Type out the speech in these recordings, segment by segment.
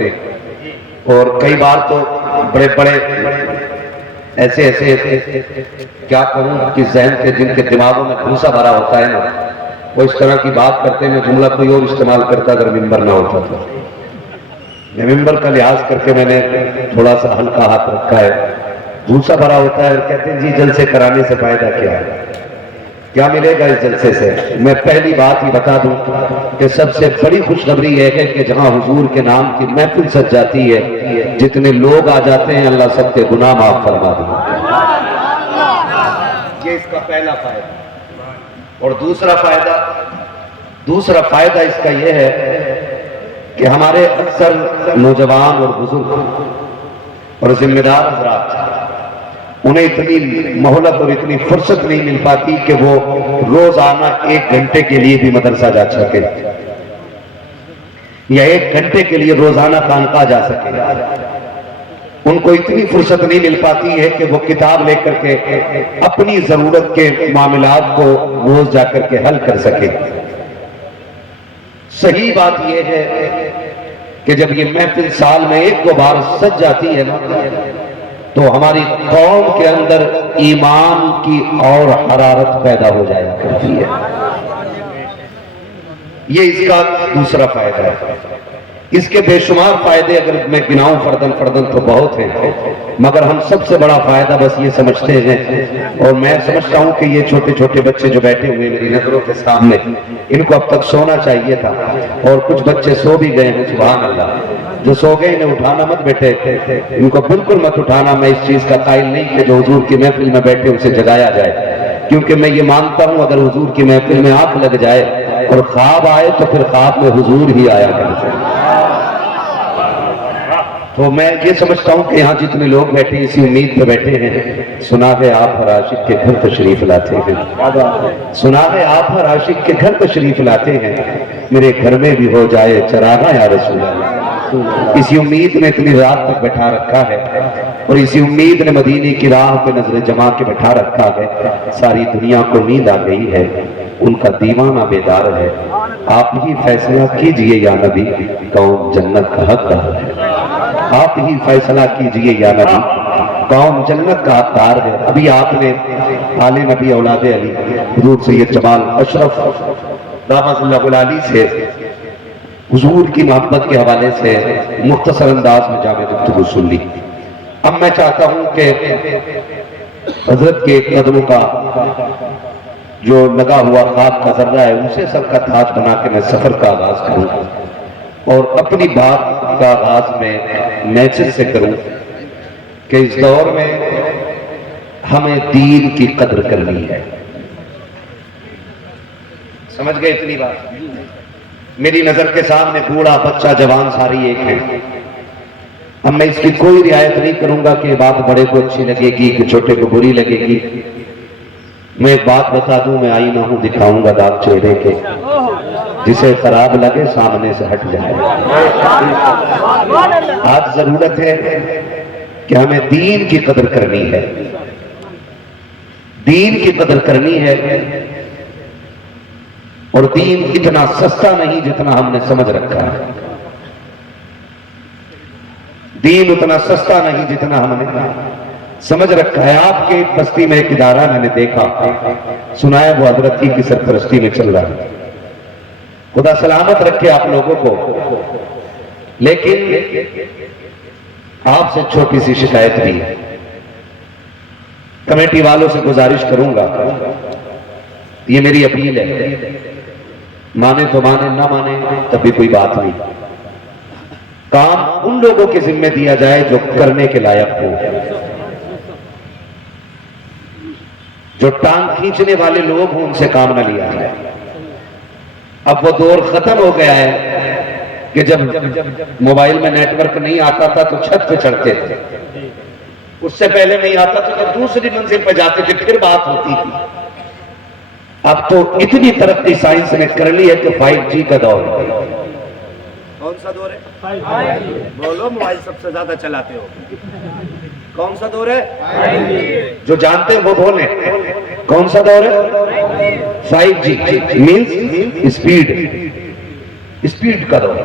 کرتے اور کئی بار تو بڑے بڑے ایسے کیا کہوں کہ ذہن کے جن کے دماغوں میں بھوسا بھرا ہوتا ہے نا، وہ اس طرح کی بات کرتے ہیں، جملہ کوئی اور استعمال کرتا اگر ممبر نہ ہوتا تو۔ ممبر کا لحاظ کر کے میں نے تھوڑا سا ہلکا ہاتھ رکھا ہے۔ بھوسا بھرا ہوتا ہے اور کہتے ہیں جی جلسے کرانے سے فائدہ کیا ہے، کیا ملے گا اس جلسے سے؟ میں پہلی بات ہی بتا دوں کہ سب سے بڑی خوشخبری یہ ہے کہ جہاں حضور کے نام کی محفل سج جاتی ہے، جتنے لوگ آ جاتے ہیں اللہ سب کے گناہ معاف فرما دیں۔ یہ اس کا پہلا فائدہ۔ اور دوسرا فائدہ اس کا یہ ہے کہ ہمارے اکثر نوجوان اور بزرگ اور ذمہ دار حضرات، انہیں اتنی مہلت اور اتنی فرصت نہیں مل پاتی کہ وہ روزانہ 1 گھنٹے کے لیے بھی مدرسہ جا سکے یا 1 گھنٹے کے لیے روزانہ خانقاہ جا سکے۔ ان کو اتنی فرصت نہیں مل پاتی ہے کہ وہ کتاب لے کر کے اپنی ضرورت کے معاملات کو روز جا کر کے حل کر سکے۔ صحیح بات یہ ہے کہ جب یہ محفل سال میں 1-2 بار سج جاتی ہے نا، تو ہماری قوم کے اندر ایمان کی اور حرارت پیدا ہو جایا کرتی ہے۔ یہ اس کا دوسرا فائدہ ہے۔ اس کے بے شمار فائدے اگر میں گناؤں فردن تو بہت ہیں، مگر ہم سب سے بڑا فائدہ بس یہ سمجھتے ہیں، اور میں سمجھتا ہوں کہ یہ چھوٹے چھوٹے بچے جو بیٹھے ہوئے میری نظروں کے سامنے، ان کو اب تک سونا چاہیے تھا، اور کچھ بچے سو بھی گئے ہیں، سبحان اللہ۔ جو سو گئے انہیں اٹھانا مت بیٹھے، ان کو بالکل مت اٹھانا۔ میں اس چیز کا قائل نہیں کہ جو حضور کی محفل میں بیٹھے اسے جگایا جائے، کیونکہ میں یہ مانتا ہوں اگر حضور کی محفل میں آنکھ لگ جائے اور خواب آئے تو پھر خواب میں حضور ہی آیا کرتے ہیں۔ تو میں یہ سمجھتا ہوں کہ یہاں جتنے لوگ بیٹھے ہیں اسی امید پہ بیٹھے ہیں، سنا ہے آپ ہر عاشق کے گھر تشریف لاتے ہیں، سنا ہے آپ ہر عاشق کے گھر تشریف لاتے ہیں، میرے گھر میں بھی ہو جائے چراغاں یا رسول اللہ۔ اسی امید نے اتنی رات تک بیٹھا رکھا ہے، اور اسی امید نے مدینے کی راہ پہ نظر جما کے بیٹھا رکھا ہے۔ ساری دنیا کو نیند آ گئی ہے، ان کا دیوانہ بیدار ہے، آپ ہی فیصلہ کیجئے یا نبی، کون جنت کا حقدار ہے۔ آپ ہی فیصلہ کیجئے یا نبی، کون جنت کا حقدار ہے۔ ابھی آپ نے آل نبی اولاد علی حضور سید جمال اشرف دامت اللہ العالی سے حضور کی محبت کے حوالے سے مختصر انداز میں جامع گفتگو سن لی۔ اب میں چاہتا ہوں کہ حضرت کے قدموں کا جو لگا ہوا خواب کا ذرہ ہے اسے سب کا تاج بنا کے میں سفر کا آغاز کروں، اور اپنی بات کا آغاز میں میسج سے کروں کہ اس دور میں ہمیں دین کی قدر کرنی ہے۔ سمجھ گئے اتنی بات؟ میری نظر کے سامنے بوڑھا بچہ جوان ساری ایک ہے۔ اب میں اس کی کوئی رعایت نہیں کروں گا کہ بات بڑے کو اچھی لگے گی کہ چھوٹے کو بری لگے گی۔ میں ایک بات بتا دوں، میں آئینہ ہوں، دکھاؤں گا داغ چہرے کے، جسے خراب لگے سامنے سے ہٹ جائے۔ آج ضرورت ہے کہ ہمیں دین کی قدر کرنی ہے، دین کی قدر کرنی ہے، اور دین اتنا سستا نہیں جتنا ہم نے سمجھ رکھا ہے۔ دین اتنا سستا نہیں جتنا ہم نے سمجھ رکھا ہے۔ آپ کے بستی میں ایک ادارہ میں نے دیکھا، سنا ہے وہ حضرت کی سرپرستی میں چل رہا ہے، خدا سلامت رکھے آپ لوگوں کو۔ لیکن آپ سے چھوٹی سی شکایت بھی ہے، کمیٹی والوں سے گزارش کروں گا، یہ میری اپیل ہے، مانے تو مانے، نہ مانے تب بھی کوئی بات نہیں، کام ان لوگوں کے ذمہ دیا جائے جو کرنے کے لائق ہو۔ جو ٹانگ کھینچنے والے لوگ ہوں ان سے کام نہ لیا جائے۔ اب وہ دور ختم ہو گیا ہے کہ جب موبائل میں نیٹ ورک نہیں آتا تھا تو چھت پہ چڑھتے تھے، اس سے پہلے نہیں آتا تھا تو دوسری منزل پہ جاتے تھے، پھر بات ہوتی تھی۔ اب تو اتنی ترقی سائنس نے کر لی ہے کہ 5G کا دور ہے۔ کون سا دور ہے؟ بولو، موبائل سب سے زیادہ چلاتے ہو، کون سا دور ہے؟ جو جانتے ہیں وہ بولیں، کون سا دور ہے؟ 5G مینز اسپیڈ کا دور ہے۔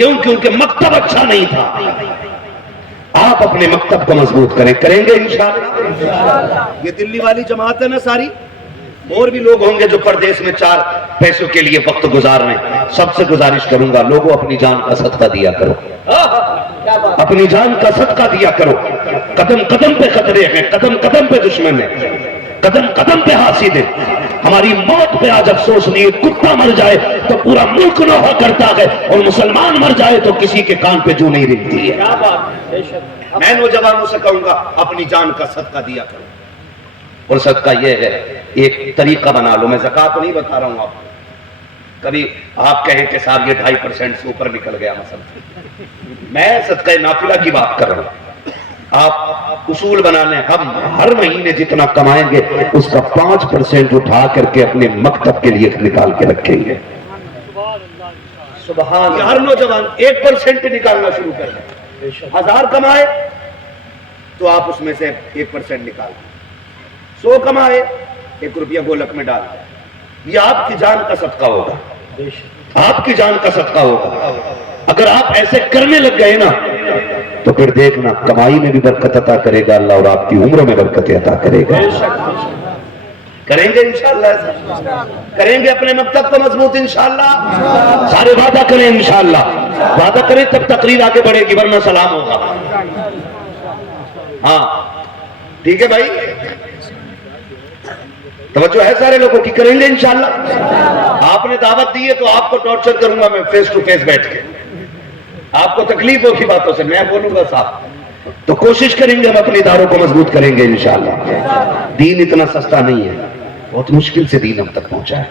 کیوں؟ کیونکہ مکتب اچھا نہیں تھا. آپ اپنے مکتب کو مضبوط کریں. کریں گے انشاءاللہ. یہ دلی والی جماعت ہے نا ساری، اور بھی لوگ ہوں گے جو پردیس میں 4 پیسوں کے لیے وقت گزار رہے ہیں. سب سے گزارش کروں گا، لوگوں اپنی جان کا صدقہ دیا کرو. اپنی جان کا صدقہ دیا کرو. قدم قدم پہ خطرے ہیں، قدم قدم پہ دشمن ہیں، قدم قدم پہ حاسد ہیں. ہماری موت پہ آج افسوس نہیں ہے. کتا مر جائے تو پورا ملک نوحہ کرتا ہے، اور مسلمان مر جائے تو کسی کے کان پہ جو نہیں رہتی ہے. میں نوجوانوں سے کہوں گا اپنی جان کا صدقہ دیا کرو. اور صدقہ یہ ہے، ایک طریقہ بنا لو. میں زکوٰۃ نہیں بتا رہا ہوں آپ کو. کبھی آپ کہیں کہ صاحب یہ 2.5% سے اوپر نکل گیا مثلا، میں صدقہ نافلہ کی بات کر رہا ہوں. آپ اصول بنا لیں، ہم ہر مہینے جتنا کمائیں گے اس کا 5% اٹھا کر کے اپنے مکتب کے لیے نکال کے رکھیں گے. سبحان اللہ. ہر نوجوان 1% نکالنا شروع کر دیں. 1000 کمائے تو آپ اس میں سے 1% نکال دیں. 100 کمائے 1 روپیہ گولک میں ڈال دیں. یہ آپ کی جان کا صدقہ ہوگا. آپ کی جان کا صدقہ ہوگا. اگر آپ ایسے کرنے لگ گئے نا تو پھر دیکھنا کمائی میں بھی برکت عطا کرے گا اللہ، اور آپ کی عمروں میں برکت عطا کرے گا. کریں گے انشاءاللہ. کریں گے اپنے مکتب کو مضبوط انشاءاللہ. سارے وعدہ کریں انشاءاللہ. وعدہ کریں تب تقریر آگے بڑھے گی، ورنہ سلام ہوگا. ہاں ٹھیک ہے بھائی، توجہ ہے سارے لوگوں کی. کریں گے انشاءاللہ. آپ نے دعوت دی ہے تو آپ کو ٹارچر کروں گا میں فیس ٹو فیس بیٹھ کے. آپ کو تکلیف ہوگی باتوں سے، میں بولوں گا صاحب. تو کوشش کریں گے ہم اپنے اداروں کو مضبوط کریں گے انشاءاللہ. دین اتنا سستا نہیں ہے، بہت مشکل سے دین ہم تک پہنچا ہے،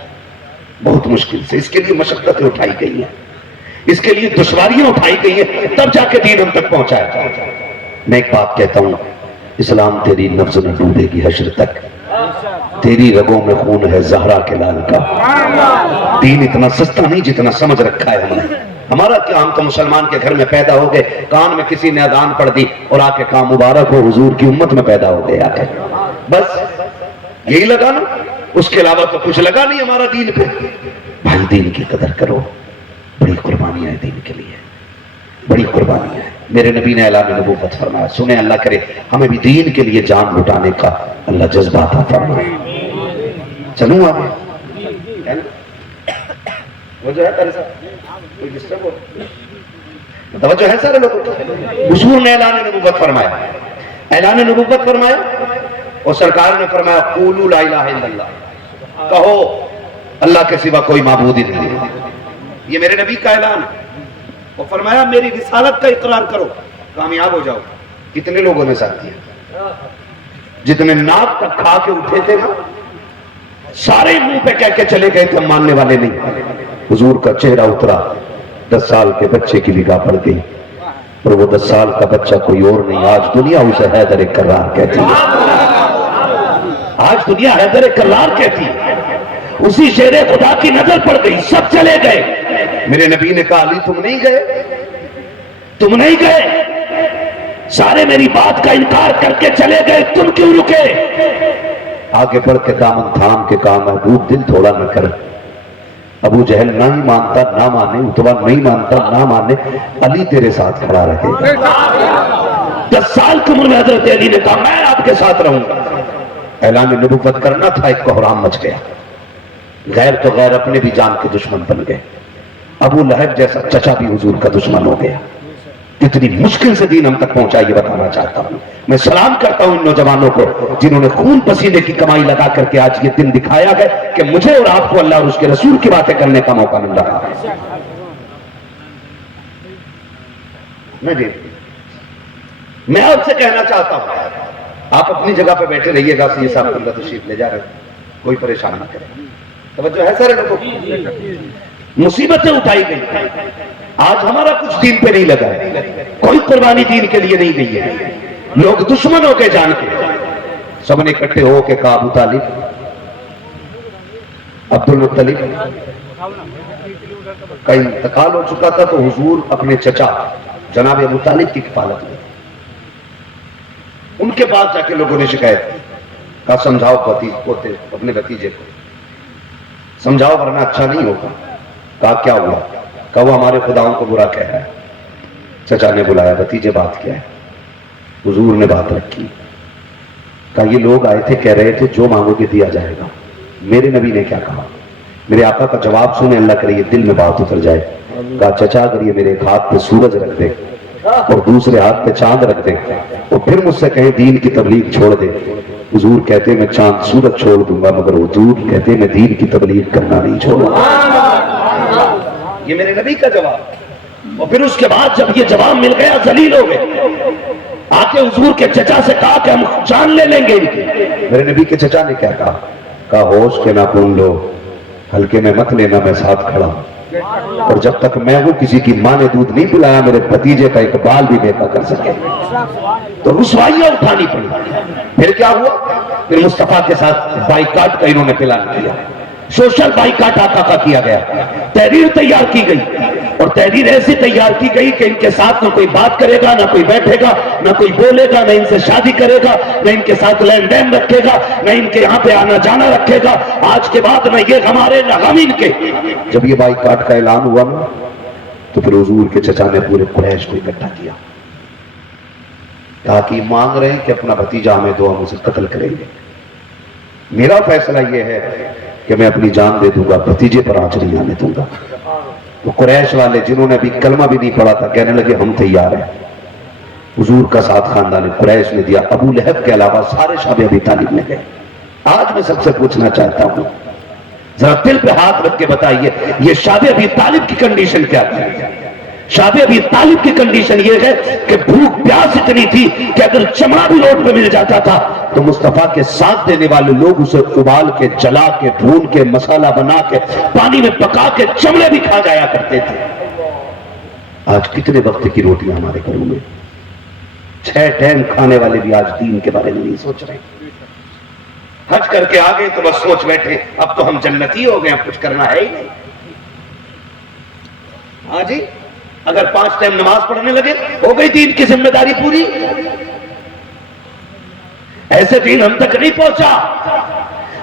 بہت مشکل سے. اس کے لیے مشقتیں اٹھائی گئی ہیں، اس کے لیے دشواریاں اٹھائی گئی ہیں، تب جا کے دین ہم تک پہنچا ہے. میں ایک بات کہتا ہوں، اسلام تیری نفس نہ ڈوبے گی حشر تک. تیری رگوں میں خون ہے زہرا کے لال کا. دین اتنا سستا نہیں جتنا سمجھ رکھا ہے ہم نے. ہمارا کیا، ہم تو مسلمان کے گھر میں پیدا ہو گئے، کان میں کسی نے اذان پڑھ دی اور آ کے کہا مبارک ہو حضور کی امت میں پیدا ہو گئے. آ کے بس یہی لگا نا، اس کے علاوہ تو کچھ لگا نہیں ہمارا دین پہ. بھائی دین کی قدر کرو. بڑی قربانیاں ہیں دین کے لیے، بڑی قربانیاں ہیں. میرے نبی نے اعلان نبوت فرمایا. سنیں، اللہ کرے ہمیں بھی دین کے لیے جان لٹانے کا اللہ جذبہ عطا فرمائے. چلوں آگے. وہ جو ہے کوئی ڈسٹرب ہو، توجہ ہے سارے لوگوں کو. حضور نے اعلان نبوت فرمایا، اعلان نبوت فرمایا، اور سرکار نے فرمایا قولوا لا الہ الا اللہ، کہو اللہ کے سوا کوئی معبود ہی نہیں ہے. یہ میرے نبی کا اعلان ہے. اور فرمایا میری رسالت کا اقرار کرو، کامیاب ہو جاؤ. کتنے لوگوں نے ساتھ کیا؟ جتنے ناک تک کھا کے اٹھے تھے نا، سارے منہ پہ کہہ کے چلے گئے تھے ہم ماننے والے نہیں. حضور کا چہرہ اترا، 10 سال کے بچے کی نگاہ پڑ گئی، اور وہ 10 سال کا بچہ کوئی اور نہیں، آج دنیا اسے حیدر کرار کہتی ہے. آج دنیا حیدر کرار کہتی ہے. اسی شیر خدا کی نظر پڑ گئی، سب چلے گئے. میرے نبی نے کہا علی تم نہیں گئے؟ تم نہیں گئے؟ سارے میری بات کا انکار کر کے چلے گئے، تم کیوں رکے؟ آگے بڑھ کے دامن تھام کے کہا محبوب دل تھوڑا نہ کر. ابو جہل نہ ہی مانتا نہ مانے، اتبا نہیں مانتا نہ مانے، علی تیرے ساتھ کھڑا رہے. 10 سال کی عمر میں حضرت علی نے کہا میں آپ کے ساتھ رہوں گا. اعلان نبوت کرنا تھا، ایک کوہرام مچ گیا. غیر تو غیر اپنے بھی جان کے دشمن بن گئے. ابو لہب جیسا چچا بھی حضور کا دشمن ہو گیا. اتنی مشکل سے دین ہم تک پہنچا، یہ بتانا چاہتا ہوں. میں سلام کرتا ہوں ان نوجوانوں کو جنہوں نے خون پسینے کی کمائی لگا کر کے آج یہ دن دکھایا گیا کہ مجھے اور آپ کو اللہ اور اس کے رسول کی باتیں کرنے کا موقع مل رہا ہے. میں آپ سے کہنا چاہتا ہوں آپ اپنی جگہ پہ بیٹھے رہیے گا. یہ صاحب اللہ تشریف لے جا رہے ہیں، کوئی پریشان نہ کرے. توجہ ہے سارے لوگوں کی. مصیبتیں اٹھائی گئی. آج ہمارا کچھ دین پہ نہیں لگا ہے، کوئی قربانی دین کے لیے نہیں گئی ہے. لوگ دشمن ہو کے جان کے سب نے اکٹھے ہو کے کہا ابو طالب، عبد المطلب کا انتقال ہو چکا تھا، تو حضور اپنے چچا جناب ابو طالب کی کفالت میں. ان کے پاس جا کے لوگوں نے شکایت کی، کہا سمجھاؤ اپنے بھتیجے کو، سمجھاؤ ورنہ اچھا نہیں ہوگا. کہا کیا ہوا؟ کہا وہ ہمارے خداؤں کو برا کہہ رہا ہے. چچا نے بلایا, بھتیجے بات کیا ہے؟ حضور نے بات رکھی. کہا یہ لوگ آئے تھے کہہ رہے تھے جو مانگو گے دیا جائے گا. میرے نبی نے کیا کہا؟ میرے آقا کا جواب سنے اللہ کرے یہ دل میں بات اتر جائے. کہا چچا اگر یہ میرے ایک ہاتھ پہ سورج رکھ دے اور دوسرے ہاتھ پہ چاند رکھ دے اور پھر مجھ سے کہیں دین کی تبلیغ چھوڑ دے, حضور کہتے میں چاند سورج چھوڑ دوں گا مگر حضور کہتے میں دین کی تبلیغ کرنا نہیں چھوڑوں گا. یہ میرے نبی کا جواب. اور پھر اس کے بعد جب یہ جواب مل گیا ذلیل ہو گئے. آ کے حضور کے چچا سے کہا کہ ہم جان لے لیں گے ان کی. میرے نبی کے چچا نے کیا کہا؟ کہا ہوش کے نہ پون لو, ہلکے میں مت لینا, میں ساتھ کھڑا ہوں. اور جب تک میں ہوں کسی کی ماں نے دودھ نہیں پلایا میرے بھتیجے کا ایک بال بھی بیٹا کر سکے. تو رسوائیاں اٹھانی پڑی. پھر کیا ہوا؟ پھر مصطفیٰ کے ساتھ بائیکاٹ کا انہوں نے اعلان کیا. سوشل بائیکاٹ آقا کا کیا گیا. تحریر تیار کی گئی اور تحریر ایسی تیار کی گئی کہ ان کے ساتھ نہ کوئی بات کرے گا, نہ کوئی بیٹھے گا, نہ کوئی بولے گا, نہ ان سے شادی کرے گا, نہ ان کے ساتھ لین دین رکھے گا, نہ ان کے یہاں پہ آنا جانا رکھے گا. آج کے بعد نہ یہ ہمارے نہ ہم ان کے. جب یہ بائیکاٹ کا اعلان ہوا نا تو پھر حضور کے چچا نے پورے قریش کو اکٹھا کیا. کہا کہ مانگ رہے ہیں کہ اپنا بھتیجا ہمیں دو, ہم اسے قتل کریں گے. میرا فیصلہ یہ ہے کہ میں اپنی جان دے دوں گا, بھتیجے پر آنچ نہیں آنے دوں گا. تو قریش والے جنہوں نے ابھی کلمہ بھی نہیں پڑھا تھا کہنے لگے ہم تیار ہیں. حضور کا ساتھ خاندان قریش نے دیا. ابو لہب کے علاوہ سارے شاب ابی طالب میں گئے. آج میں سب سے پوچھنا چاہتا ہوں, ذرا دل پہ ہاتھ رکھ کے بتائیے یہ شاب ابی طالب کی کنڈیشن کیا تھی؟ شاب ابی طالب کی کنڈیشن یہ ہے کہ بھوک پیاس اتنی تھی کہ اگر چمڑا بھی روڈ پہ مل جاتا تھا تو مصطفیٰ کے ساتھ دینے والے لوگ اسے ابال کے, جلا کے, بھون کے, مسالہ بنا کے, پانی میں پکا کے چمڑے بھی کھا جایا کرتے تھے. آج کتنے وقت کی روٹیاں ہمارے گھروں میں, 6 ٹائم کھانے والے بھی آج دین کے بارے میں نہیں سوچ رہے. حج کر کے آ گئے تو بس سوچ بیٹھے اب تو ہم جنتی ہو گئے, اب کچھ کرنا ہے ہی نہیں. ہاں جی, اگر 5 ٹائم نماز پڑھنے لگے ہو گئی دین کی ذمہ داری پوری. ایسے دین ہم تک نہیں پہنچا.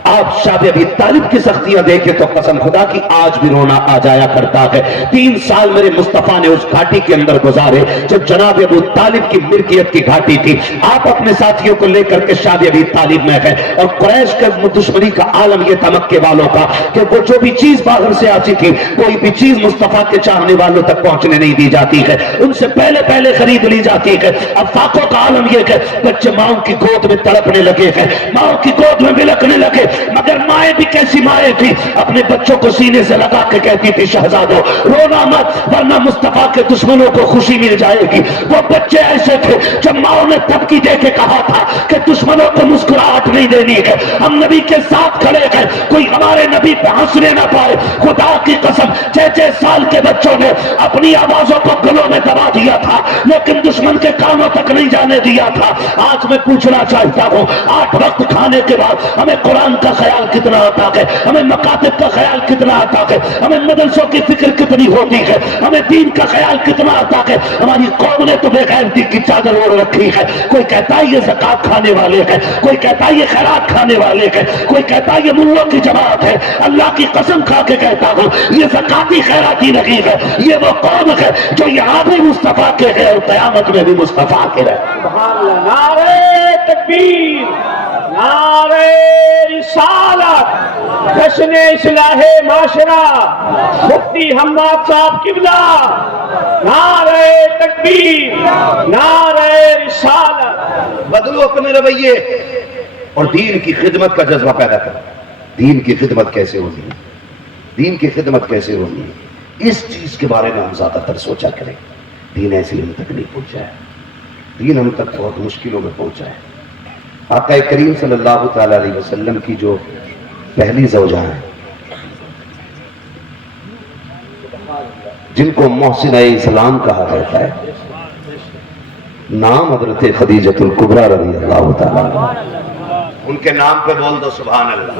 آپ شاب ابی طالب کی سختیاں دیکھیں تو قسم خدا کی آج بھی رونا آ جایا کرتا ہے. 3 سال میرے مصطفیٰ نے اس گھاٹی کے اندر گزارے جب جناب ابو طالب کی ملکیت کی گھاٹی تھی. آپ اپنے ساتھیوں کو لے کر کے شاب ابی طالب میں گئے اور قریش کے دشمنی کا عالم یہ تھا مکے والوں کا کہ وہ جو بھی چیز باہر سے آتی تھی کوئی بھی چیز مصطفیٰ کے چاہنے والوں تک پہنچنے نہیں دی جاتی ہے, ان سے پہلے خرید لی جاتی ہے. اب فاقوں کا عالم یہ ہے بچے ماؤں کی گود میں تڑپنے لگے ہیں, ماؤں کی گود میں بلکنے لگے. مگر مائیں بھی کیسی مائیں تھی, اپنے بچوں کو سینے سے لگا کے کہتی تھی شہزادو رونا مت ورنہ مصطفیٰ کے دشمنوں کو خوشی مل جائے گی. وہ بچے ایسے تھے جب ماؤں نے دھمکی دے کے کہا تھا کہ دشمنوں کو مسکراہٹ نہیں دینی ہے, ہم نبی کے ساتھ کھڑے ہیں, کوئی ہمارے نبی پہ ہنسنے نہ پائے. خدا کی قسم 6 سال کے بچوں نے اپنی آوازوں کو گلوں میں دبا دیا تھا لیکن دشمن کے کانوں تک نہیں جانے دیا تھا. آج میں پوچھنا چاہتا ہوں 8 وقت کھانے کے بعد ہمیں قرآن کا خیال کتنا آتا ہے, ہمیں مکاتب کا خیال کتنا آتا ہے, ہمیں مدرسوں کی فکر کتنی ہوتی ہے, ہمیں دین کا خیال کتنا آتا ہے. ہماری قوم نے تو بے غیرتی کی چادر اوڑھ رکھی ہے. کوئی کہتا ہے یہ زکات کھانے والے ہیں, کوئی کہتا ہے یہ خیرات کھانے والے ہیں, کوئی کہتا ہے یہ ملوں کی جماعت ہے. اللہ کی قسم کھا کے کہتا ہوں یہ زکاتی خیراتی نہیں ہے, یہ وہ قوم ہے جو یہاں بھی مصطفیٰ کے ہے اور قیامت میں بھی مصطفیٰ کے رہے. سبحان اللہ. نعرہ تکبیر, نعرہ رسالت, جشن اصلاح معاشرہ, مفتی حماد صاحب قبلہ. نعرہ تکبیر, نعرہ رسالت. بدلو اپنے رویے اور دین کی خدمت کا جذبہ پیدا کرو. دین کی خدمت کیسے ہونی ہے, دین کی خدمت کیسے ہونی ہے, اس چیز کے بارے میں ہم زیادہ تر سوچا کریں. دین ایسی ہم تک نہیں پہنچا ہے, دین ہم تک بہت مشکلوں میں پہنچا ہے. آقا کریم صلی اللہ تعالی علیہ وسلم کی جو پہلی زوجہ ہیں جن کو محسنہ اسلام کہا جاتا ہے, نام حضرت خدیجۃ الکبریٰ رضی اللہ تعالیٰ عنہ. ان کے نام پہ بول دو سبحان اللہ.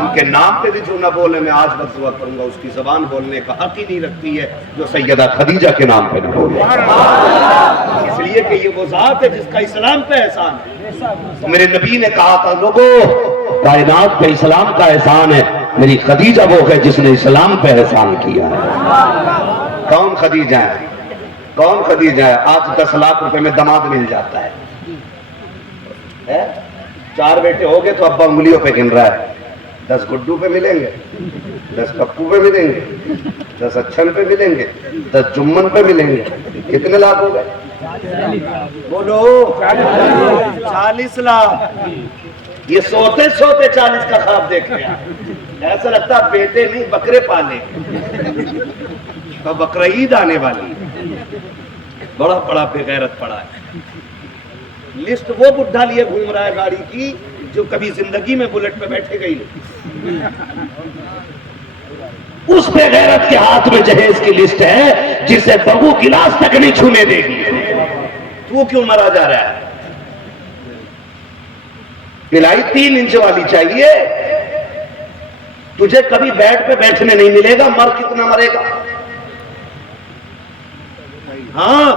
ان کے نام پہ بھی جو نہ بولے میں آج بس دعا کروں گا اس کی زبان بولنے کا حق ہی نہیں رکھتی ہے جو سیدہ خدیجہ کے نام پہ نہ بولے, اس لیے کہ یہ وہ ذات ہے جس کا اسلام پہ احسان ہے. تو میرے نبی نے کہا تھا لوگوں کائنات پہ اسلام کا احسان ہے, میری خدیجہ وہ ہے جس نے اسلام پہ احسان کیا ہے۔ کون خدیجہ ہے؟ کون خدیجہ ہے؟ آج 10 لاکھ روپے میں داماد مل جاتا ہے۔ 4 بیٹے ہو گئے تو ابا انگلیوں پہ گن رہا ہے، 10 گڈو پہ ملیں گے، 10 پپو پہ ملیں گے، 10 اچھن پہ ملیں گے، 10 جمن پہ ملیں گے۔ کتنے لاکھ ہو گئے؟ بولو 40 لاکھ۔ یہ سوتے سوتے 40 کا خواب دیکھ رہے ہیں۔ ایسا لگتا ہے بیٹے نہیں بکرے پالے، تو بقرعید آنے والی۔ بڑا بڑا بے غیرت پڑا ہے۔ لسٹ وہ بڈھا لیے گھوم رہا ہے گاڑی کی جو کبھی زندگی میں بلٹ پہ بیٹھے گئی نہیں۔ اس بے غیرت کے ہاتھ میں جہیز کی لسٹ ہے جسے بہو گلاس تک نہیں چھونے دے گی۔ تو کیوں مرا جا رہا ہے؟ پلائی 3 انچ والی چاہیے، تجھے کبھی بیڈ پہ بیٹھنے نہیں ملے گا، مر کتنا مرے گا۔ ہاں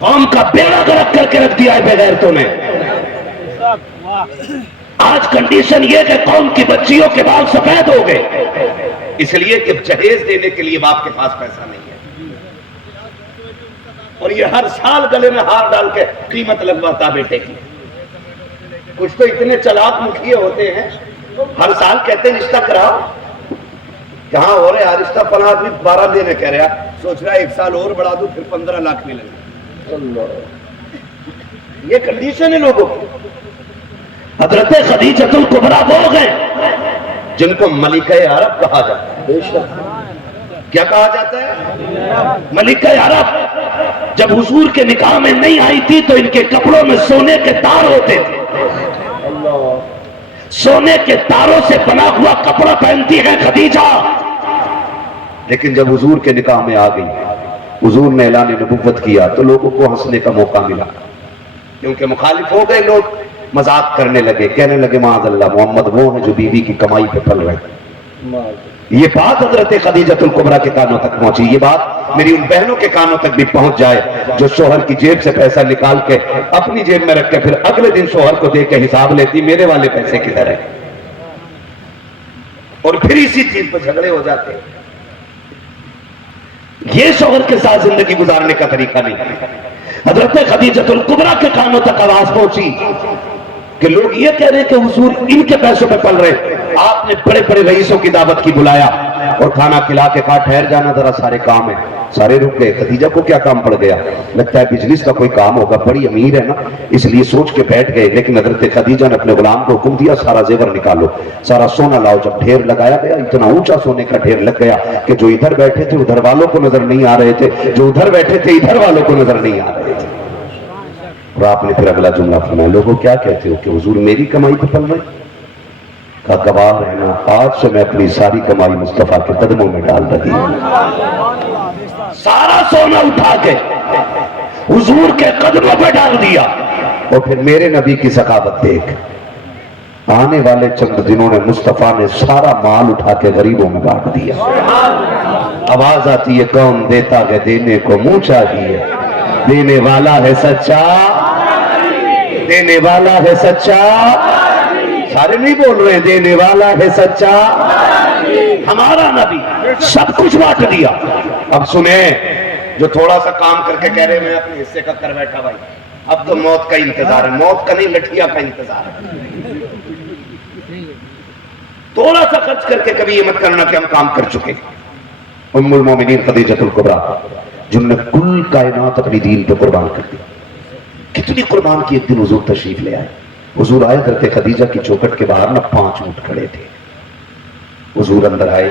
قوم کا بیڑا گرک کر کے رکھ دیا ہے بے غیرتوں نے۔ آج کنڈیشن یہ کہ قوم کی بچیوں کے بال سفید ہو گئے، اس لیے کہ جہیز دینے کے لیے باپ کے پاس پیسہ نہیں ہے، اور یہ ہر سال گلے میں ہار ڈال کے قیمت لگواتا بیٹے کی۔ کچھ تو اتنے چلاک مکھیے ہوتے ہیں، ہر سال کہتے ہیں رشتہ کراؤ، کہاں ہو رہے ہیں رشتہ؟ فلاں آدمی 12 دینے کہہ رہا، سوچ رہا ہے 1 سال اور بڑھا دوں پھر 15 لاکھ ملیں گے۔ یہ کنڈیشن ہے لوگوں کی۔ حضرت خدیجہ الکبریٰ وہ گئے جن کو ملکہ عرب کہا جاتا ہے۔ کیا کہا جاتا ہے؟ ملکہ عرب۔ جب حضور کے نکاح میں نہیں آئی تھی تو ان کے کپڑوں میں سونے کے تار ہوتے تھے، سونے کے تاروں سے بنا ہوا کپڑا پہنتی ہے خدیجہ۔ لیکن جب حضور کے نکاح میں آ گئی، حضور نے اعلان نبوت کیا تو لوگوں کو ہنسنے کا موقع ملا، کیونکہ مخالف ہو گئے لوگ، مذاق کرنے لگے، کہنے لگے معاذ اللہ محمد وہ ہیں جو بیوی کی کمائی پہ پل رہے۔ یہ بات حضرت خدیجہ الکبریٰ کے کانوں تک پہنچی۔ یہ بات میری ان بہنوں کے کانوں تک بھی پہنچ جائے جو شوہر کی جیب سے پیسہ نکال کے اپنی جیب میں رکھ کے پھر اگلے دن شوہر کو دے کے حساب لیتی میرے والے پیسے کدھر ہے، اور پھر اسی چیز پہ جھگڑے ہو جاتے ہیں۔ یہ شوہر کے ساتھ زندگی گزارنے کا طریقہ نہیں۔ حضرت خدیجہ الکبریٰ کے کانوں تک آواز پہنچی کہ لوگ یہ کہہ رہے ہیں کہ حضور ان کے پیسوں پہ پل رہے۔ آپ نے بڑے بڑے رئیسوں کی دعوت کی، بلایا اور کھانا کھلا کے کہا ٹھہر جانا ذرا، سارے کام ہیں۔ سارے رک گئے۔ خدیجہ کو کیا کام پڑ گیا؟ لگتا ہے بجنس کا کوئی کام ہوگا، بڑی امیر ہے نا، اس لیے سوچ کے بیٹھ گئے۔ لیکن حضرت خدیجہ نے اپنے غلام کو حکم دیا سارا زیور نکالو، سارا سونا لاؤ۔ جب ڈھیر لگایا گیا اتنا اونچا سونے کا ڈھیر لگ گیا کہ جو ادھر بیٹھے تھے ادھر والوں کو نظر نہیں آ رہے تھے، جو ادھر بیٹھے تھے ادھر والوں کو نظر نہیں آ رہے تھے۔ اور آپ نے پھر اگلا جملہ فرمایا لوگوں کیا کہتے ہو کہ حضور میری کمائی پہ پل رہے؟ کہا گواہ رہنا آج سے میں اپنی ساری کمائی مصطفیٰ کے قدموں میں ڈال رہی ہوں۔ سارا سونا اٹھا کے حضور کے قدموں پہ ڈال دیا۔ اور پھر میرے نبی کی سخاوت دیکھ، آنے والے چند دنوں میں مصطفیٰ نے سارا مال اٹھا کے غریبوں میں بانٹ دیا۔ آواز آتی ہے کون دیتا ہے دینے کو منہ چاہیے، دینے والا ہے سچا، دینے والا ہے سچا۔ سارے نہیں بول رہے ہیں دینے والا ہے سچا، ہمارا نبی سب کچھ بانٹ دیا۔ اب سنیں جو تھوڑا سا کام کر کے کہہ رہے میں اپنے حصے کا کر بیٹھا بھائی، اب تو موت کا انتظار ہے، موت کا نہیں لٹھیا کا انتظار ہے۔ تھوڑا سا خرچ کر کے کبھی یہ مت کرنا کہ ہم کام کر چکے۔ ام المومنین خدیجہ الکبریٰ جن نے کل کائنات اپنی دین پہ قربان کر دی، کتنی قربان کی۔ ایک دن حضور تشریف لے آئے، حضور آئے حضرت خدیجہ کی چوکھٹ کے باہر 5 اونٹ کھڑے تھے۔ حضور اندر آئے،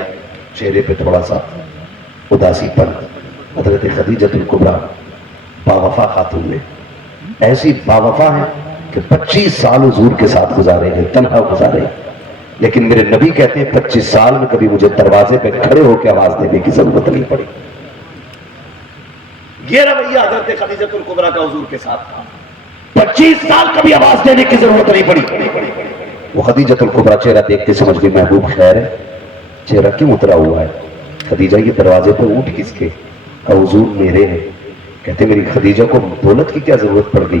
چہرے پہ تھوڑا سا اداسی پن۔ حضرت خدیجہ الکبریٰ باوفا خاتون نے، ایسی باوفا ہے کہ 25 سال حضور کے ساتھ گزارے ہیں، تنہا گزارے ہیں، لیکن میرے نبی کہتے ہیں 25 سال میں کبھی مجھے دروازے پہ کھڑے ہو کے آواز دینے کی ضرورت نہیں پڑی۔ یہ رویہ حضرت خدیجہ الکبریٰ کا حضور کے ساتھ تھا، 25 سال کبھی آواز دینے کی ضرورت نہیں پڑی۔ وہ خدیجہ الکبریٰ چہرہ دیکھتے سمجھ گئی محبوب خیر ہے، چہرہ کیوں اترا ہوا ہے؟ خدیجہ یہ دروازے پہ اونٹ کس کے؟ کہا حضور میرے ہیں۔ کہتے میری خدیجہ کو دولت کی کیا ضرورت پڑ گئی؟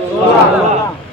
16।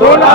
16।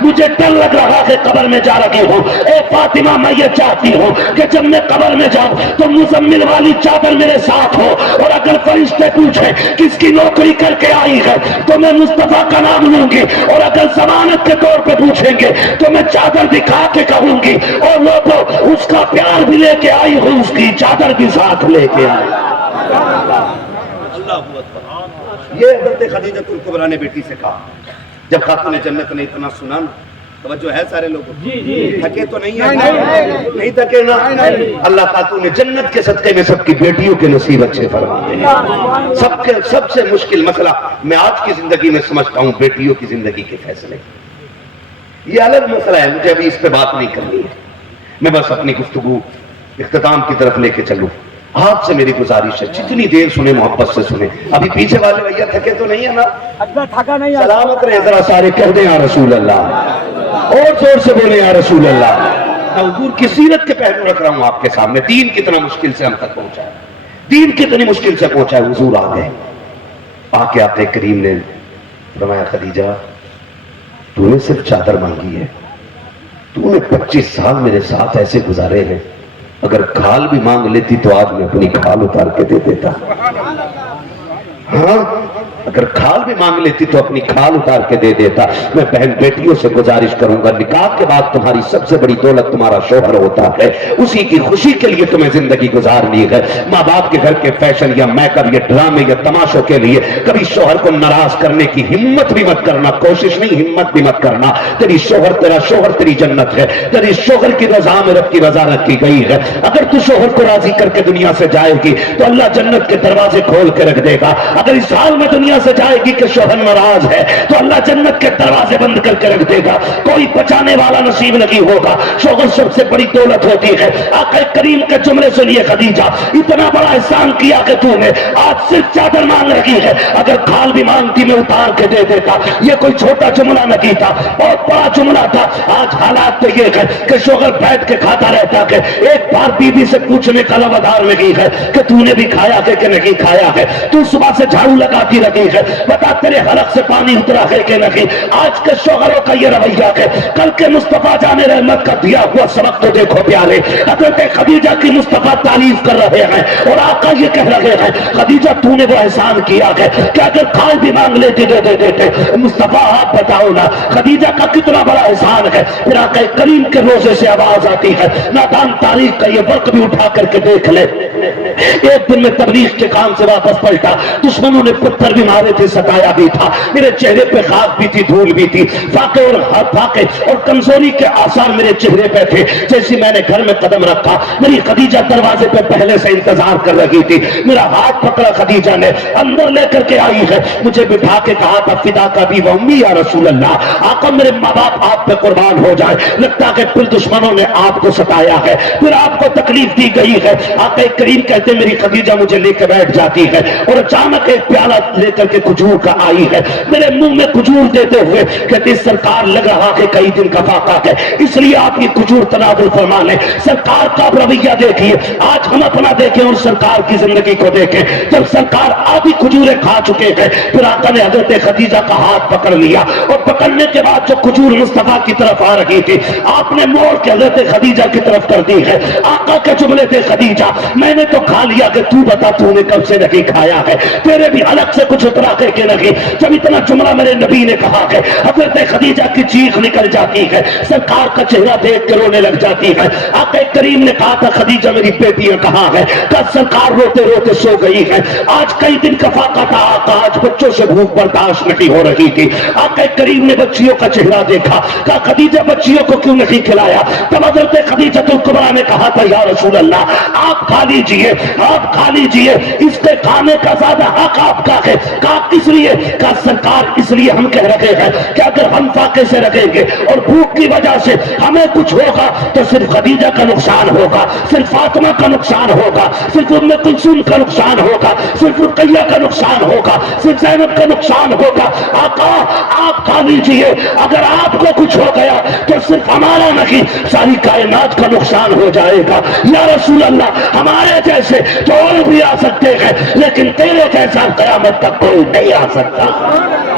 مجھے ڈر لگ رہا کہ قبر میں جا رہی ہوں، اے فاطمہ میں یہ چاہتی ہوں کہ جب میں قبر میں جاؤں تو مزمل والی چادر میرے ساتھ ہو، اور اگر فرشتے پوچھیں کس کی نوکری کر کے آئی ہے تو میں مصطفیٰ کا نام لوں گی، اور اگر ضمانت کے طور پہ پوچھیں گے تو میں چادر دکھا کے کہوں گی اور لوگوں اس کا پیار بھی لے کے آئی ہوں، اس کی چادر بھی ساتھ لے کے آئی۔ یہ حضرت خدیجۃ الکبریٰ نے بیٹی سے کہا جب خاتون جنت نے اتنا سنا نا، توجہ ہے سارے لوگوں، تھکے تو نہیں ہیں؟ نہیں تھکے نا؟ اللہ خاتون جنت کے صدقے میں سب کی بیٹیوں کے نصیب اچھے فرما دے۔ سب سے مشکل مسئلہ میں آج کی زندگی میں سمجھتا ہوں بیٹیوں کی زندگی کے فیصلے، یہ الگ مسئلہ ہے، مجھے ابھی اس پہ بات نہیں کرنی ہے، میں بس اپنی گفتگو اختتام کی طرف لے کے چلوں۔ آپ سے میری گزارش ہے جتنی دیر سنے محبت سے سنے۔ ابھی پیچھے والے بھیا تھکے تو نہیں ہے نا؟ سلامت رہے، ذرا سارے کہہ دیں یا رسول اللہ، اور زور سے بولیں یا رسول اللہ۔ میں حضور کی سیرت کے پہلو رکھ رہا ہوں آپ کے سامنے، دین کتنا مشکل سے ہم تک پہنچا ہے، دین کتنی مشکل سے پہنچا ہے۔ حضور آ گئے، آ کے آپ کریم نے فرمایا خدیجہ تو نے صرف چادر مانگی ہے، تو نے 25 سال میرے ساتھ ایسے گزارے ہیں، اگر کھال بھی مانگ لیتی تو آج میں اپنی کھال اتار کے دے دیتا۔ ہاں اگر کھال بھی مانگ لیتی تو اپنی کھال اتار کے دے دیتا۔ میں بہن بیٹیوں سے گزارش کروں گا، نکاح کے بعد تمہاری سب سے بڑی دولت تمہارا شوہر ہوتا ہے، اسی کی خوشی کے لیے تمہیں زندگی گزارنی ہے۔ ماں باپ کے گھر کے فیشن یا میک اپ یا ڈرامے یا تماشوں کے لیے کبھی شوہر کو ناراض کرنے کی ہمت بھی مت کرنا، کوشش نہیں ہمت بھی مت کرنا۔ تیری شوہر تیرا شوہر تیری جنت ہے، تیری شوہر کی رضا میں رب کی رضا رکھی گئی ہے۔ اگر تو شوہر کو راضی کر کے دنیا سے جائے گی تو اللہ جنت کے دروازے کھول کے رکھ دے گا، اگر اس حال میں دنیا سے جائے گی کہ شوہر ناراض ہے تو اللہ جنت کے دروازے بند کر کے رکھ دے گا، کوئی بچانے والا نصیب نہیں ہوگا۔ شوہر سب سے بڑی دولت ہوتی ہے۔ آقا کریم کے جملے سنیے، خدیجہ اتنا بڑا احسان کیا کہ تو نے آج صرف چادر مانگ رہی ہے، اگر کھال بھی مانگتی میں اتار کے دے دیتا۔ یہ کوئی چھوٹا جملہ نہیں تھا، بہت بڑا جملہ تھا۔ آج حالات تو یہ ہے کہ شوہر بیٹھ کے کھاتا رہتا کہ ایک بار بیوی سے پوچھنے کا لوادار نہیں ہے کہ تو نے بھی کھایا ہے کہ نہیں کھایا ہے، تو صبح سے جھاڑو لگاتی رہی ہے، بتا تیرے حلق سے پانی اترا ہے کہ نہیں۔ آج کے شوہروں کا یہ رویہ ہے، کل کے مصطفیٰ جان رحمت کا دیا ہوا سبق تو دیکھو پیارے، حضرت خدیجہ کی مصطفیٰ تعریف کر رہے ہیں اور آقا یہ کہہ رہے ہیں خدیجہ تو نے وہ احسان کیا ہے کہ اگر کھال بھی مانگ لیتی دے دیتے۔ مصطفیٰ آپ بتاؤ نا خدیجہ کا کتنا بڑا احسان ہے۔ پھر آقا کریم کے روزے سے آواز آتی ہے، نادان تاریخ کا یہ وقت بھی اٹھا کر کے دیکھ لے، ایک دن میں تبلیغ کے کام سے واپس پلٹا، دشمنوں نے پتھر بھی مارے تھے، ستایا بھی تھا، میرے چہرے پہ خاک بھی تھی، دھول بھی تھی، فاقے اور کمزوری کے آثار میرے چہرے پہ تھے۔ جیسے میں نے گھر میں قدم رکھا میری خدیجہ دروازے پہ پہلے سے انتظار کر رہی تھی، میرا ہاتھ پکڑا خدیجہ نے، اندر لے کر کے آئی ہے، مجھے بٹھا کے کہا تھا فدا کا بھی امی یا رسول اللہ، آقا میرے ماں باپ آپ پہ قربان ہو جائے، لگتا کہ پھر دشمنوں نے آپ کو ستایا ہے، پھر آپ کو تکلیف دی گئی ہے۔ آقا کریم کہتے میری خدیجہ مجھے لے کے بیٹھ جاتی ہے اور اچانک ایک پیالہ لے کر کے کھجور کا آئی ہے، میرے منہ میں کھجور دیتے ہوئے کہتے سرکار لگ رہا کہ کئی دن کا فاقہ ہے، اس لیے آپ یہ کھجور تناول فرما لیں۔ سرکار کا رویہ دیکھیے، آج ہم اپنا دیکھیں اور سرکار کی زندگی کو دیکھیں۔ جب سرکار آدھی کھجوریں کھا چکے ہیں پھر آقا نے حضرت خدیجہ کا ہاتھ پکڑ لیا اور پکڑنے کے بعد جو کھجور مصطفیٰ کی طرف آ رہی تھی آپ نے موڑ کے حضرت خدیجہ کی طرف کر دی ہے۔ آقا کے جملے تھے خدیجہ میں نے تو کھا لیا کہ تو بتا تو نے کب سے نہیں کھایا ہے، تیرے بھی الگ سے کچھ اترا ہے کہ نہیں۔ جب اتنا جملہ میرے نبی نے کہا ہے حضرت خدیجہ کی چیخ نکل جاتی ہے، سرکار کا چہرہ دیکھ کے رونے لگ جاتی ہے۔ آقا کریم نے کہا تھا خدیجہ میری بیٹیاں کہاں ہے، کہ سرکار روتے روتے سو گئی ہے، آج کئی دن کا فاقہ تھا آقا، آج بچوں سے بھوک برداشت نہیں ہو رہی تھی۔ آقا کریم نے بچیوں کا چہرہ دیکھا، کہا خدیجہ بچیوں کو کیوں نہیں کھلایا؟ تب حضرت خدیجہ الکبریٰ نے کہا تھا یا رسول اللہ آپ کھا لیجئے، آپ کھا لیجئے، اس کے کھانے کا زیادہ حق آپ کا ہے۔ کہا کس لیے؟ کہا سرکار اس لیے ہم کہہ رہے ہیں کہ اگر ہم فاقے سے رہیں گے اور بھوک کی وجہ سے ہمیں کچھ ہوگا تو صرف خدیجہ کا نقصان ہوگا، صرف فاطمہ کا نقصان ہوگا، صرف ام کلثوم کا نقصان ہوگا، صرف رقیہ کا نقصان ہوگا، صرف زینب کا نقصان ہوگا۔ آقا آپ کھا لیجئے، اگر آپ کو کچھ ہو گیا تو صرف ہمارا نہیں ساری کائنات کا نقصان ہو جائے گا۔ یا رسول اللہ ہمارے جیسے تو اور بھی آ سکتے ہیں لیکن تیرے جیسا قیامت تک کوئی نہیں آ سکتا۔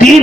3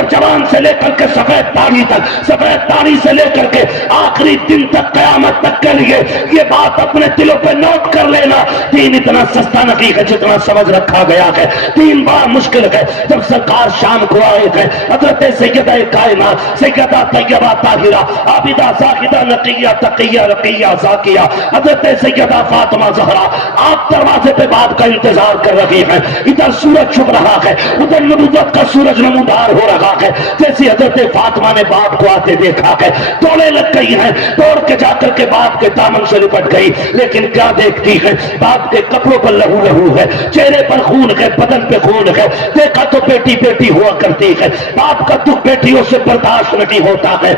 اور جوان سے لے کر کے سفید داڑھی تک، سفید داڑھی سے لے کر کے آخری دن تک، قیامت تک کے لیے یہ بات اپنے دلوں پہ نوٹ کر لینا، دین اتنا سستا نہیں ہے جتنا سمجھ رکھا گیا ہے، دین بڑا مشکل ہے۔ جب سرکار شام کو آئے تھے، حضرت سیدہ کائنات سیدہ طیبہ طاہرہ عابدہ زاہدہ نقیہ تقیہ رقیہ زاکیہ حضرت سیدہ فاطمہ زہرا آپ دروازے پہ بات کا انتظار کر رہی ہیں، ادھر سورج چھپ رہا ہے، ادھر نبوت کا سورج نمودار ہو رہا ہے۔ جیسے حضرت فاطمہ نے باپ کو آتے دیکھا ہے، دوڑے لگ گئی ہیں، دوڑ کے جا کر کے باپ کے دامن سے لپٹ گئی، لیکن کیا دیکھتی ہے؟ باپ کے کپڑوں پر لہو لہو ہے، چہرے پر خون ہے، بدن پہ خون ہے، دیکھا تو بیٹی بیٹی ہوا کرتی ہے، باپ کا دکھ بیٹیوں سے برداشت نہیں ہوتا ہے۔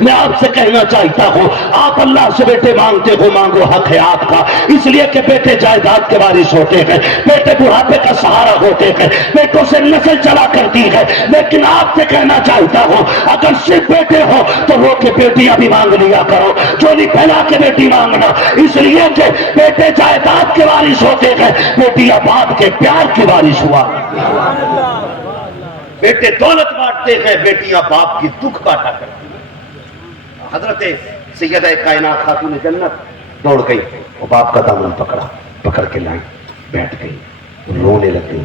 میں آپ سے کہنا چاہتا ہوں، آپ اللہ سے بیٹے مانگتے ہو، مانگو، حق ہے آپ کا، اس لیے کہ بیٹے جائیداد کے وارث ہوتے ہیں، بیٹے بڑھاپے کا سہارا ہوتے ہیں، بیٹوں سے نسل چلا کرتی ہے، لیکن آپ سے کہنا چاہتا ہوں اگر صرف بیٹے ہو تو رو کے بیٹیاں بھی مانگ لیا کرو، چولی پھیلا کے بیٹی مانگنا، اس لیے کہ بیٹے جائیداد کے وارث ہوتے ہیں، بیٹیاں باپ کے پیار کی وارث ہوا۔ بیٹے دولت بانٹتے ہیں، بیٹیاں باپ کی دکھ بانٹا کرتی ہیں۔ حضرت سیدہ کائنات خاتون جنت دوڑ گئی، وہ باپ کا دامن پکڑا، پکڑ کے لائی، بیٹھ گئی، رونے لگ گئی۔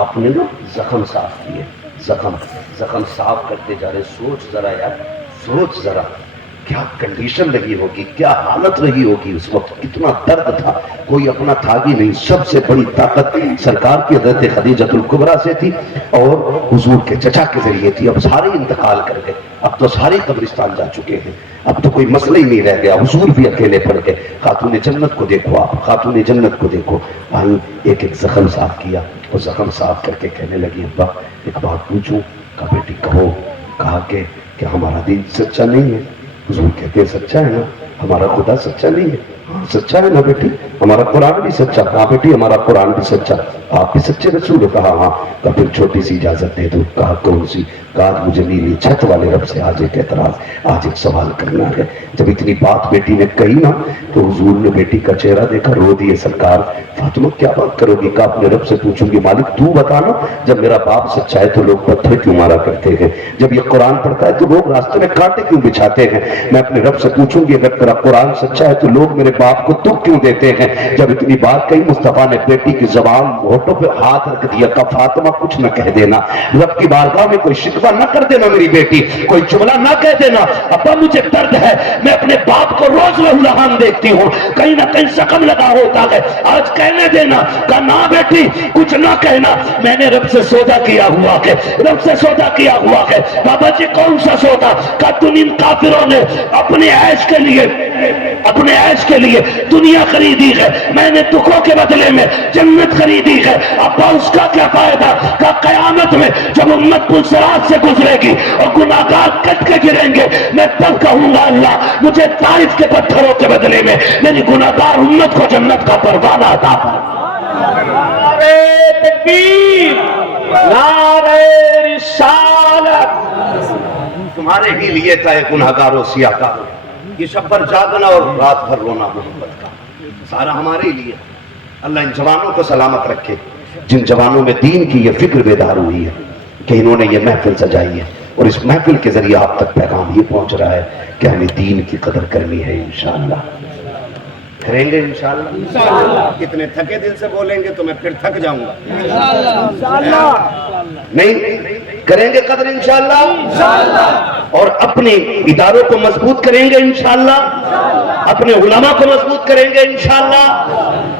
آپ نے نا زخم صاف کیے، زخم صاف کرتے جا رہے۔ سوچ ذرا یار، سوچ ذرا کیا کنڈیشن رہی ہوگی، کیا حالت رہی ہوگی اس وقت، کتنا درد تھا، کوئی اپنا تھا ہی نہیں۔ سب سے بڑی طاقت سرکار کی حضرت خدیجۃ الکبریٰ سے تھی اور حضور کے چچا کے ذریعے تھی۔ اب سارے انتقال کر گئے، اب تو سارے قبرستان جا چکے ہیں، اب تو کوئی مسئلہ ہی نہیں رہ گیا، حضور بھی اکیلے پڑ گئے۔ خاتون جنت کو دیکھو، آپ خاتون جنت کو دیکھو، آئی ایک ایک زخم صاف کیا، وہ زخم صاف کر کے کہنے لگی ابا ایک بات پوچھوں؟ کہا بیٹی کہو۔ کہا کہ ہمارا دین سچا نہیں ہے؟ حضور کہتے ہیں سچا ہے نا، ہمارا خدا سچا نہیں ہے؟ ہاں سچا ہے نا بیٹی، ہمارا قرآن بھی سچا۔ ہاں بیٹی ہمارا قرآن بھی سچا، آپ بھی سچے رسول ہو؟ کہا ہاں۔ تو پھر چھوٹی سی اجازت دے دو۔ کہا کون سی؟ کہا مجھے نیلی چھت والے رب سے آج ایک اعتراض، آج ایک سوال کرنا ہے۔ جب اتنی بات بیٹی نے کہی نا تو حضور نے بیٹی کا چہرہ دیکھا، رو دیے۔ سرکار فاطمہ کیا بات کرو گی؟ کہا اپنے رب سے پوچھوں گی مالک تو بتانا، جب میرا باپ سچا ہے تو لوگ پتھر کیوں مارا کرتے ہیں؟ جب یہ قرآن پڑھتا ہے تو لوگ راستے میں کانٹے کیوں بچھاتے ہیں؟ میں اپنے رب سے پوچھوں گی اگر تیرا قرآن سچا ہے تو لوگ میرے باپ کو دکھ کیوں دیتے ہیں؟ جب اتنی بات کہی مصطفیٰ نے بیٹی کی زبان ہونٹوں پہ ہاتھ رکھ دیا، کہا فاطمہ کچھ نہ کہہ دینا، رب کی بارگاہ میں کوئی شکوہ نہ کر دینا میری بیٹی، کوئی جملہ نہ کہہ دینا۔ ابا مجھے درد ہے، میں اپنے باپ کو روز لہولہان دیکھتی ہوں، کہیں نہ کہیں زخم لگا ہوتا ہے، آج کہنے دینا۔ کہا نہ بیٹی کچھ نہ کہنا، میں نے رب سے سودا کیا ہوا ہے، رب سے سودا کیا ہوا ہے۔ بابا جی کون سا سودا؟ کہا تم ان کافروں نے اپنے عیش کے لیے، اپنے عیش کے لیے دنیا خریدی ہے، میں نے دکھوں کے بدلے میں جنت خریدی ہے۔ ابا اس کا کیا فائدہ؟ کہ قیامت میں جب امت پلسرات سے گزرے گی اور گناہگار کٹ کے گریں گے، میں تب کہوں گا اللہ مجھے طائف کے پتھروں کے بدلے میں میری گناہگار امت کو جنت کا پروانہ عطا فرما۔ نعرہ تکبیر، نعرہ رسالت۔ تمہارے ہی لیے تھا ایک گناہگاروں سیاہکاروں، یہ شب بھر جاگنا اور رات بھر رونا محبت کا، سارا ہمارے لیے۔ اللہ ان جوانوں کو سلامت رکھے جن جوانوں میں دین کی یہ فکر بیدار ہوئی ہے کہ انہوں نے یہ محفل سجائی ہے، اور اس محفل کے ذریعے آپ تک پیغام یہ پہنچ رہا ہے کہ ہمیں دین کی قدر کرنی ہے۔ انشاءاللہ کریں گے، انشاءاللہ۔ کتنے تھکے دل سے بولیں گے تو میں پھر تھک جاؤں گا۔ نہیں کریں گے قدر انشاءاللہ، اور اپنے اداروں کو مضبوط کریں گے انشاءاللہ، اپنے علماء کو مضبوط کریں گے انشاءاللہ۔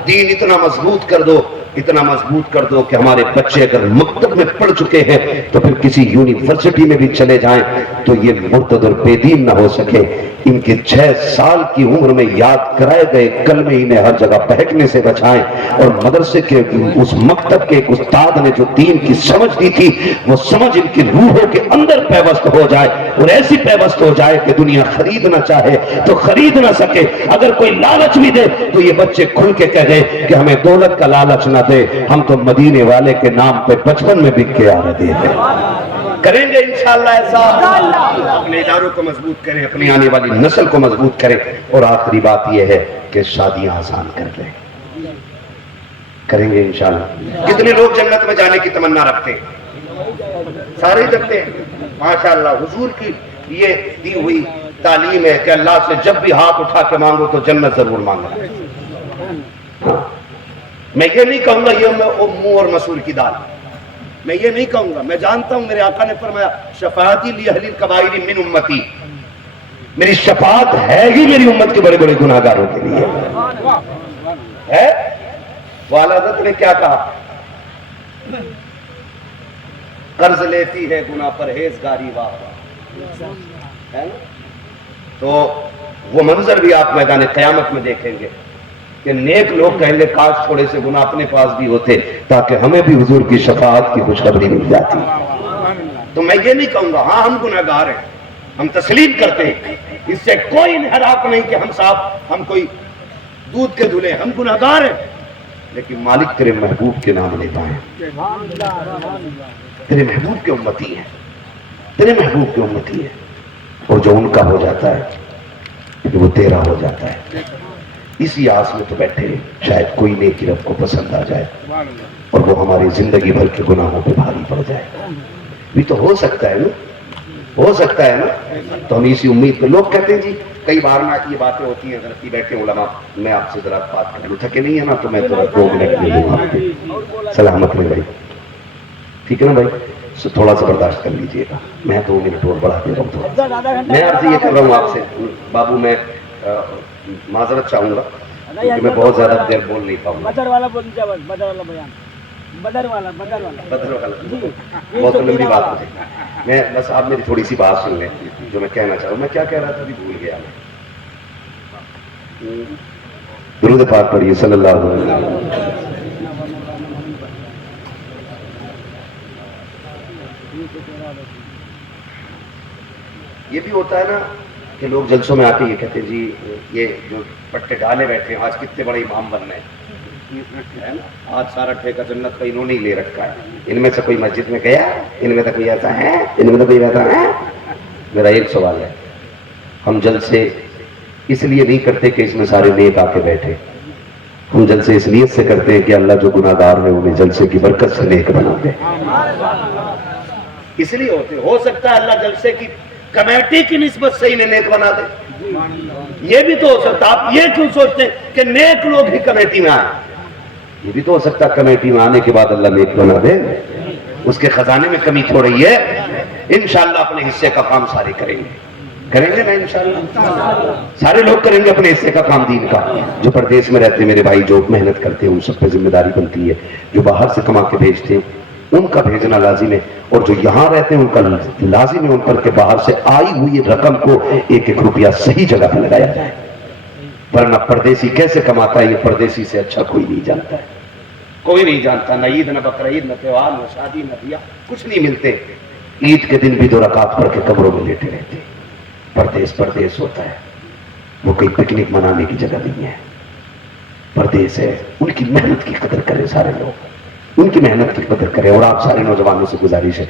دین اتنا مضبوط کر دو، اتنا مضبوط کر دو کہ ہمارے بچے اگر مکتب میں پڑھ چکے ہیں تو پھر کسی یونیورسٹی میں بھی چلے جائیں تو یہ مرتد اور بے دین نہ ہو سکے۔ ان کے 6 سال کی عمر میں یاد کرائے گئے کلمے انہیں ہر جگہ بہکنے سے بچائیں، اور مدرسے کے اس مکتب کے ایک استاد نے جو دین کی سمجھ دی تھی وہ سمجھ ان کی روحوں کے اندر پیوست ہو جائے، اور ایسی پیوست ہو جائے کہ دنیا خریدنا چاہے تو خرید نہ سکے۔ اگر کوئی لالچ بھی دے تو یہ بچے کھل کے کہے کہ ہمیں دولت کا لالچ نہ دے، ہم تو مدینے والے کے نام پہ بچپن میں بک کے آ رہے ہیں۔ کریں گے انشاءاللہ ایسا، اپنے اداروں کو مضبوط کریں، اپنی آنے والی نسل کو مضبوط کریں، اور آخری بات یہ ہے کہ شادیاں آسان کر لیں۔ کریں گے انشاءاللہ۔ کتنے لوگ جنت میں جانے کی تمنا رکھتے ہیں؟ سارے ہی رکھتے ہیں ماشاءاللہ. حضور کی یہ دی ہوئی تعلیم ہے کہ اللہ سے جب بھی ہاتھ اٹھا کے مانگو تو جنت ضرور مانگنا. میں یہ نہیں کہوں گا یہ منہ اور مسور کی دال, میں یہ نہیں کہوں گا. میں جانتا ہوں میرے آقا نے فرمایا شفاعتی لی الکبائر من امتی, میری شفاعت ہے ہی میری امت کے بڑے بڑے گناہگاروں کے لیے ہے. والا حضرت نے کیا کہا, قرض لیتی ہے گناہ پرہیزگاری واہ واہ. تو وہ منظر بھی آپ میدان قیامت میں دیکھیں گے کہ نیک لوگ کہیں گے کاش تھوڑے سے گناہ اپنے پاس بھی ہوتے تاکہ ہمیں بھی حضور کی شفاعت کی خوشخبری مل جاتی. تو میں یہ نہیں کہوں گا ہاں ہم گناہگار ہیں, ہم تسلیم کرتے ہیں, اس سے کوئی انحراف نہیں کہ ہم صاحب ہم کوئی دودھ کے دھلے, ہم گناہگار ہیں, لیکن مالک تیرے محبوب کے نام لیتا ہے, تیرے محبوب کے امتی ہیں, تیرے محبوب کے امتی ہے, اور جو ان کا ہو جاتا ہے وہ تیرا ہو جاتا ہے. اسی آس میں تو بیٹھے شاید کوئی نیکی رب کو پسند آ جائے اور وہ ہماری زندگی بھر کے گناہوں پہ بھاری پڑ جائے. بھی تو ہو سکتا ہے نا, ہو سکتا ہے نا. تو ہم اسی امید پہ, لوگ کہتے ہیں جی کئی بار نا یہ باتیں ہوتی ہیں غلطی بیٹھے علماء, میں آپ سے ذرا بات کر لوں, تھکے نہیں ہے نا تو میں ذرا 2 منٹ لے لوں آپ کے. سلامت رہے بھائی, ٹھیک ہے نا بھائی, تھوڑا سا برداشت کر لیجئے گا, میں 2 منٹ اور بڑھا دے رہا ہوں تھوڑا. میں عرض یہ کر رہا ہوں آپ سے بابو, میں معذرت چاہوں گا کیونکہ میں بہت زیادہ دیر بول نہیں پاؤں گا. بدر والا بولتے ہیں, بدر والا بیان, بدر والا بہت لمبی بات ہوتی ہے. میں بس آپ میری تھوڑی سی بات سن لیں جو میں کہنا چاہوں. میں کیا کہہ رہا تھا ابھی بھول گیا میں. درود پاک پڑھیے صلی اللہ علیہ وسلم. یہ بھی ہوتا ہے نا کہ لوگ جلسوں میں آ کے یہ کہتے ہیں جی یہ جو پٹے ڈالے بیٹھے ہیں آج کتنے بڑے امام بننے ہیں, آج سارا ٹھیکہ جنت کا انہوں نے لے رکھا ہے. ان میں سے کوئی مسجد میں گیا, ان میں سے کوئی ایسا ہے, ان میں سے کوئی ویسا ہے. میرا ایک سوال ہے, ہم جلسے اس لیے نہیں کرتے کہ اس میں سارے نیک آ کے بیٹھے, ہم جلسے اس نیت سے کرتے ہیں کہ اللہ جو گناہگار ہے انہیں جلسے کی برکت سے نیک بنا دے. اس لیے ہوتے, ہو سکتا ہے اللہ جلسے کی کمیٹی کی نسبت سے انہیں نیک بنا دے, یہ بھی تو ہو سکتا. آپ یہ کیوں سوچتے ہیں کہ نیک لوگ ہی کمیٹی میں آئے, یہ بھی تو ہو سکتا ہے کمیٹی میں آنے کے بعد اللہ نیک بنا دے. اس کے خزانے میں کمی تھوڑی ہے. انشاءاللہ اپنے حصے کا کام سارے کریں گے نا انشاءاللہ, سارے لوگ کریں گے اپنے حصے کا کام دین کا. جو پردیس میں رہتے میرے بھائی جو محنت کرتے ہیں ان سب پہ ذمہ داری بنتی ہے. جو باہر سے کما کے بھیجتے ہیں ان کا بھیجنا لازم ہے, اور جو یہاں رہتے ہیں ان کا لازم ہے ان پر کہ باہر سے آئی ہوئی رقم کو 1-1 روپیہ صحیح جگہ پہ لگایا جائے. ورنہ پردیسی کیسے کماتا ہے یہ پردیسی سے اچھا کوئی نہیں جانتا ہے, کوئی نہیں جانتا. نہ عید, نہ بقرعید, نہ تہوار, نہ شادی, نہ بیاہ, کچھ نہیں ملتے. عید کے دن بھی 2 رکعت پڑھ کے قبروں میں لیٹے رہتے. پردیس ہوتا ہے, وہ کوئی پکنک منانے کی جگہ نہیں ہے. پردیس ہے, ان کی محنت کی قدر کریں سارے لوگ, ان کی محنت کی قدر کریں. اور آپ سارے نوجوانوں سے گزارش ہے